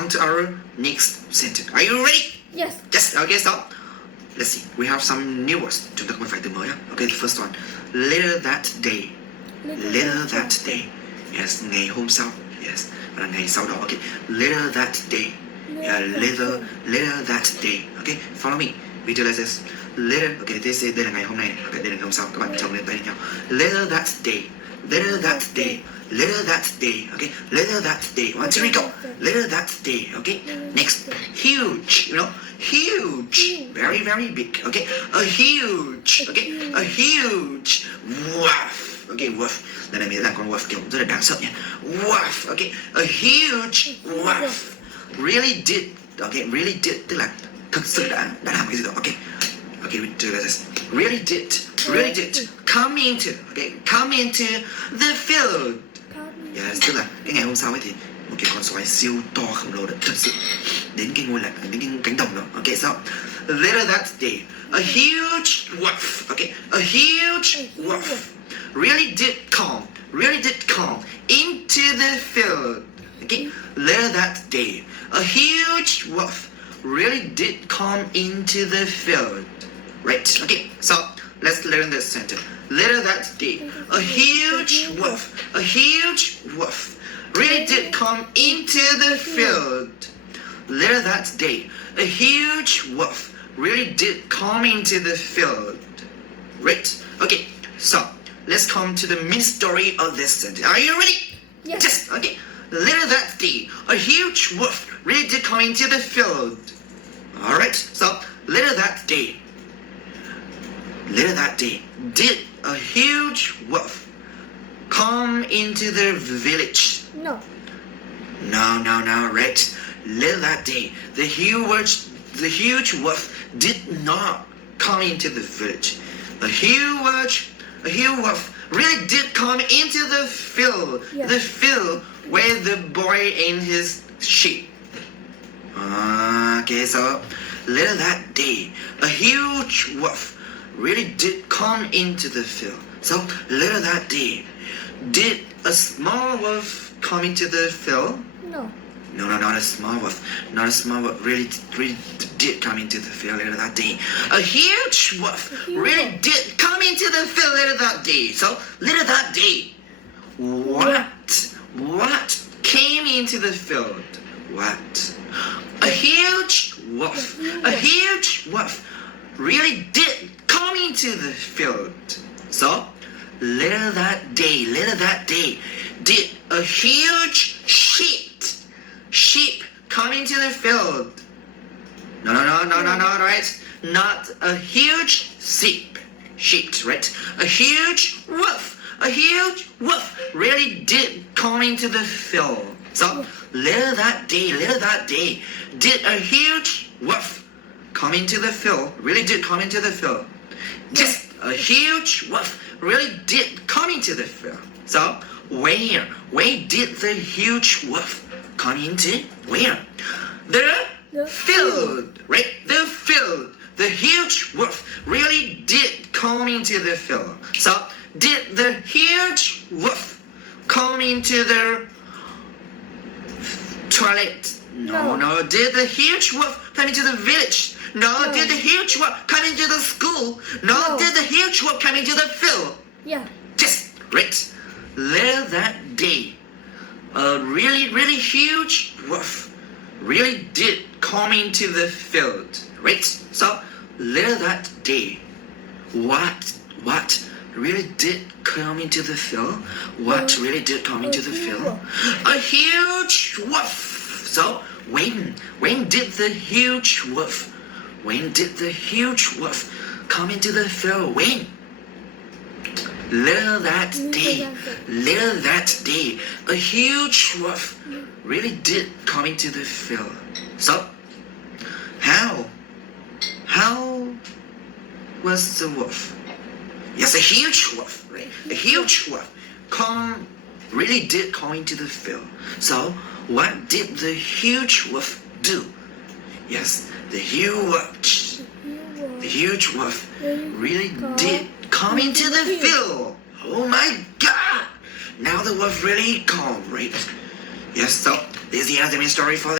come to our next sentence. Are you ready? Yes. Yes. Okay, so let's see. We have some new words. Chúng ta có một vài từ mới á. Okay, the first one. Later that day. Later that day. Yes, ngày hôm sau. Yes, và là ngày sau đó. Okay, later that day. Yeah, later that day. Okay, follow me. Visualize. Later. Okay, đây là ngày hôm nay. Okay, đây là ngày hôm sau. Các bạn chồng lên tay nhau. Later that day. Later that day. Later that day. Okay, later that day. 1, 2, 3, go. Later that day. Okay. Next, huge. You know, huge. Very, very big. Okay, a huge. Okay, a huge. Woof. Okay, woof. Lần này mình sẽ làm con woof kiểu rất là đáng sợ nhé. Woof. Okay, a huge woof. Really did. Okay, really did tức là thực sự đã làm cái gì đó. Okay. Okay, we do this. Really did come into the field. Yes, tức là cái ngày hôm sau ấy thì một cái con sói siêu to khổng lồ đã thật sự đến cái ngôi làng, đến cái cánh đồng đó. Okay, so later that day, a huge wolf. Okay, a huge wolf really did come into the field. Okay, later that day, a huge wolf really did come into the field. Right, okay, so let's learn this sentence. Later that day, a huge wolf really did come into the field. Later that day, a huge wolf really did come into the field. Right, okay, so let's come to the main story of this sentence. Are you ready? Yes. Okay. Later that day, a huge wolf really did come into the field. Alright, so later that day, did a huge wolf come into the village? No. No, right? Later that day, the huge wolf did not come into the village. A huge wolf really did come into the field. Yeah. The field where the boy and his sheep. Okay, so later that day, a huge wolf really did come into the field. So later that day, did a small wolf come into the field? No. No, not a small wolf. Not a small wolf really did come into the field later that day. A huge wolf really did come into the field later that day. So later that day, what came into the field? What? A huge wolf. A huge wolf really did come into the field. So later that day, did a huge sheep come into the field? No, right? Not a huge sheep, right? A huge wolf really did come into the field. So later that day, did a huge wolf come into the field? Really did come into the field. Just a huge wolf really did come into the field. So where did the huge wolf come into? Where? The field, right? The field. The huge wolf really did come into the field. So did the huge wolf come into the toilet? No. Did the huge wolf come into the village? No. Did the huge wolf come into the school? No. Did the huge wolf come into the field? Yeah. Yes, right. Later that day, a really huge wolf really did come into the field, right? So later that day, what really did come into the field? What really did come into the field? A huge wolf. So when did the huge wolf come into the field? When? Later that day, a huge wolf really did come into the field. So how was the wolf? Yes, a huge wolf, right? A huge wolf really did come into the field. So what did the huge wolf do? Yes, the huge wolf really did come into the field. Oh my God! Now the wolf really come, right? Yes, so this is the end of the story for